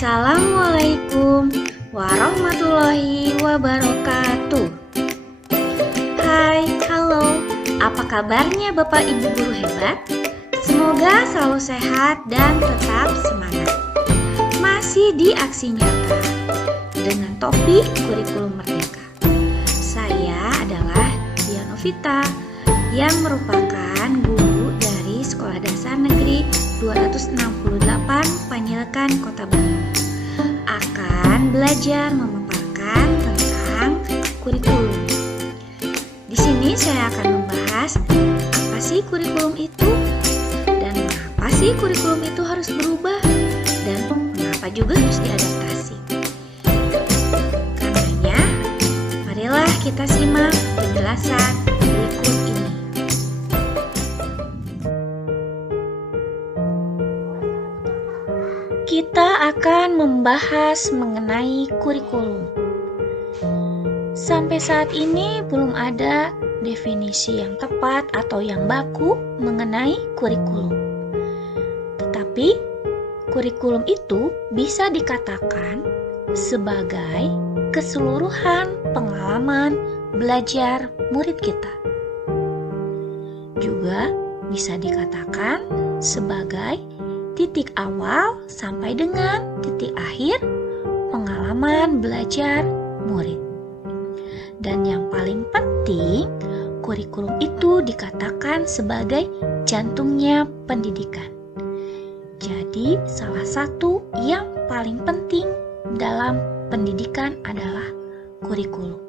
Assalamualaikum warahmatullahi wabarakatuh. Hai, halo, apa kabarnya Bapak Ibu guru hebat? Semoga selalu sehat dan tetap semangat. Masih di Aksi Nyata dengan topik kurikulum merdeka. Saya adalah Diana Novita yang merupakan guru dari Sekolah Dasar Negeri 268 Panyilkan, Kota Bandung. Akan belajar memaparkan tentang kurikulum. Di sini saya akan membahas apa sih kurikulum itu dan mengapa sih kurikulum itu harus berubah dan mengapa juga harus diadaptasi. Karenanya, marilah kita simak penjelasan berikut ini. Kita akan membahas mengenai kurikulum. Sampai saat ini belum ada definisi yang tepat atau yang baku mengenai kurikulum. Tetapi, kurikulum itu bisa dikatakan sebagai keseluruhan pengalaman belajar murid kita. Juga bisa dikatakan sebagai titik awal sampai dengan titik akhir pengalaman belajar murid. Dan yang paling penting, kurikulum itu dikatakan sebagai jantungnya pendidikan. Jadi, salah satu yang paling penting dalam pendidikan adalah kurikulum.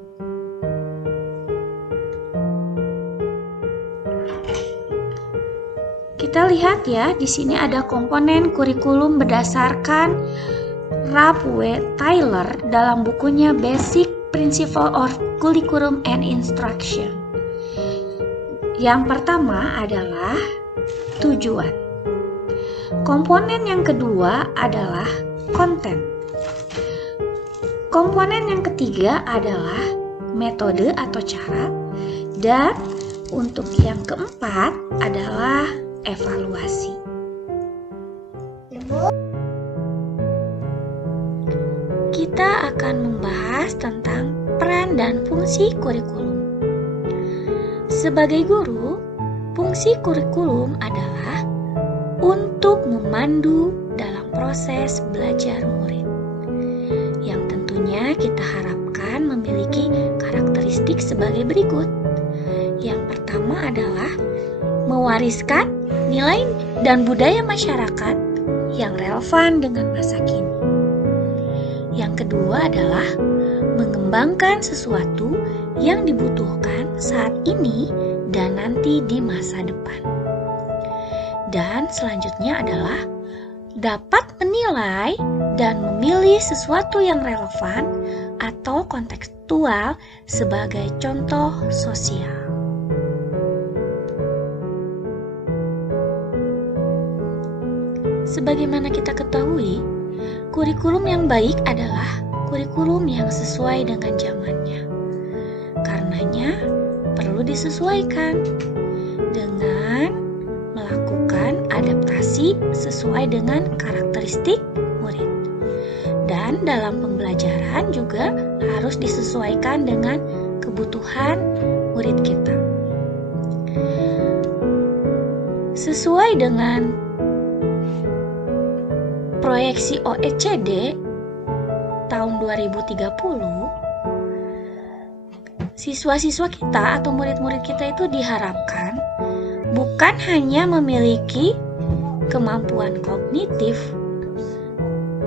Kita lihat ya, di sini ada komponen kurikulum berdasarkan Ralph W. Tyler dalam bukunya Basic Principle of Curriculum and Instruction. Yang pertama adalah tujuan. Komponen yang kedua adalah konten. Komponen yang ketiga adalah metode atau cara. Dan untuk yang keempat adalah evaluasi. Kita akan membahas tentang peran dan fungsi kurikulum. Sebagai guru, fungsi kurikulum adalah untuk memandu dalam proses belajar murid, yang tentunya kita harapkan memiliki karakteristik sebagai berikut. Yang pertama adalah mewariskan nilai dan budaya masyarakat yang relevan dengan masa kini. Yang kedua adalah mengembangkan sesuatu yang dibutuhkan saat ini dan nanti di masa depan. Dan selanjutnya adalah dapat menilai dan memilih sesuatu yang relevan atau kontekstual sebagai contoh sosial. Sebagaimana kita ketahui, kurikulum yang baik adalah kurikulum yang sesuai dengan zamannya. Karenanya, perlu disesuaikan dengan melakukan adaptasi sesuai dengan karakteristik murid. Dan dalam pembelajaran juga harus disesuaikan dengan kebutuhan murid kita. Sesuai dengan proyeksi OECD tahun 2030, siswa-siswa kita atau murid-murid kita itu diharapkan bukan hanya memiliki kemampuan kognitif,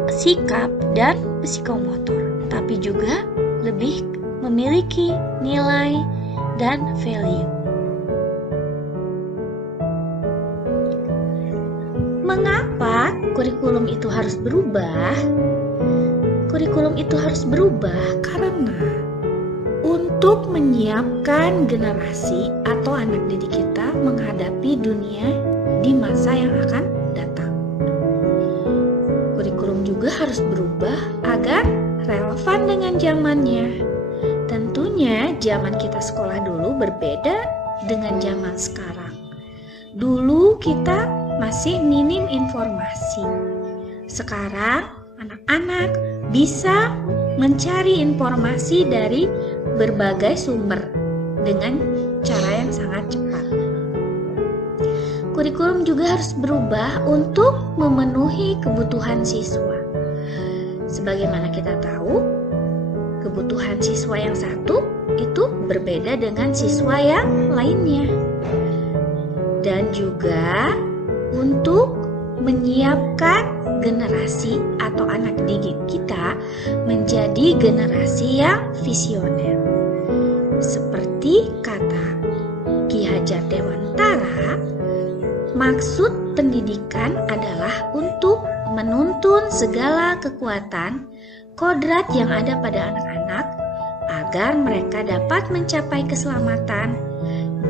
sikap, dan psikomotor, tapi juga lebih memiliki nilai dan value. Mengapa kurikulum itu harus berubah? Kurikulum itu harus berubah karena untuk menyiapkan generasi atau anak didik kita menghadapi dunia di masa yang akan datang. Kurikulum juga harus berubah agar relevan dengan zamannya. Tentunya zaman kita sekolah dulu berbeda dengan zaman sekarang. Dulu kita masih minim informasi. Sekarang anak-anak bisa mencari informasi dari berbagai sumber dengan cara yang sangat cepat. Kurikulum juga harus berubah untuk memenuhi kebutuhan siswa. Sebagaimana kita tahu, kebutuhan siswa yang satu itu berbeda dengan siswa yang lainnya. Dan juga untuk menyiapkan generasi atau anak didik kita menjadi generasi yang visioner. Seperti kata Ki Hajar Dewantara, maksud pendidikan adalah untuk menuntun segala kekuatan, kodrat yang ada pada anak-anak agar mereka dapat mencapai keselamatan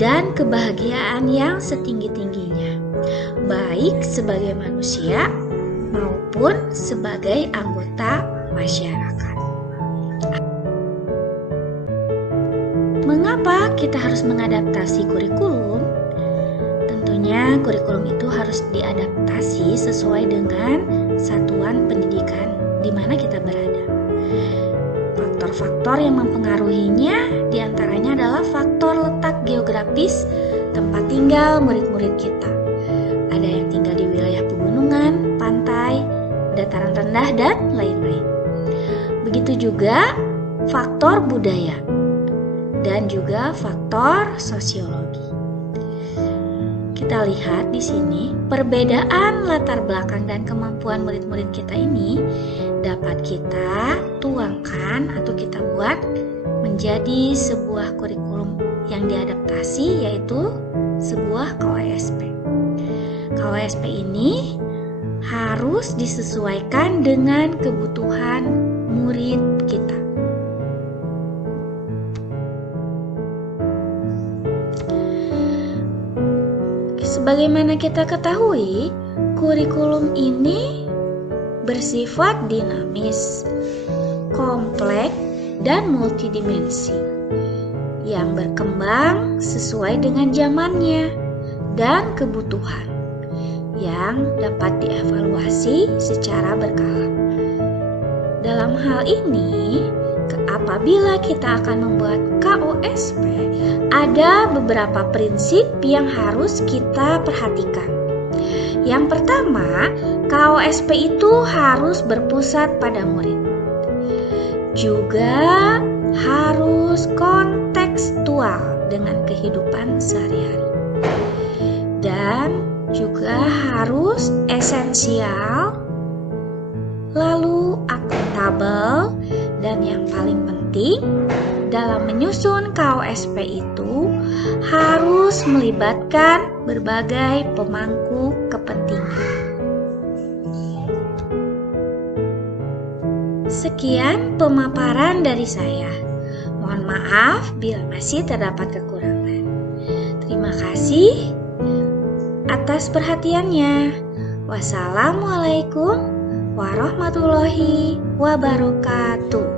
dan kebahagiaan yang setinggi-tingginya, baik sebagai manusia maupun sebagai anggota masyarakat. Mengapa kita harus mengadaptasi kurikulum? Tentunya kurikulum itu harus diadaptasi sesuai dengan satuan pendidikan di mana kita berada. Faktor-faktor yang mempengaruhinya diantaranya adalah faktor letak geografis tempat tinggal murid-murid kita. Ada yang tinggal di wilayah pegunungan, pantai, dataran rendah, dan lain-lain. Begitu juga faktor budaya dan juga faktor sosiologi. Kita lihat di sini perbedaan latar belakang dan kemampuan murid-murid kita ini dapat kita tuangkan atau kita buat menjadi sebuah kurikulum yang diadaptasi, yaitu sebuah KOSP. KOSP ini harus disesuaikan dengan kebutuhan murid kita. Sebagaimana kita ketahui, kurikulum ini bersifat dinamis, kompleks, dan multidimensi yang berkembang sesuai dengan zamannya dan kebutuhan yang dapat dievaluasi secara berkala. Dalam hal ini, apabila kita akan membuat KOSP, ada beberapa prinsip yang harus kita perhatikan. Yang pertama, KOSP itu harus berpusat pada murid. Juga harus kontekstual dengan kehidupan sehari-hari. Dan juga harus esensial, lalu akuntabel, dan yang paling penting dalam menyusun KOSP itu harus melibatkan berbagai pemangku kepentingan. Sekian pemaparan dari saya. Mohon maaf bila masih terdapat kekurangan. Terima kasih atas perhatiannya. Wassalamualaikum warahmatullahi wabarakatuh.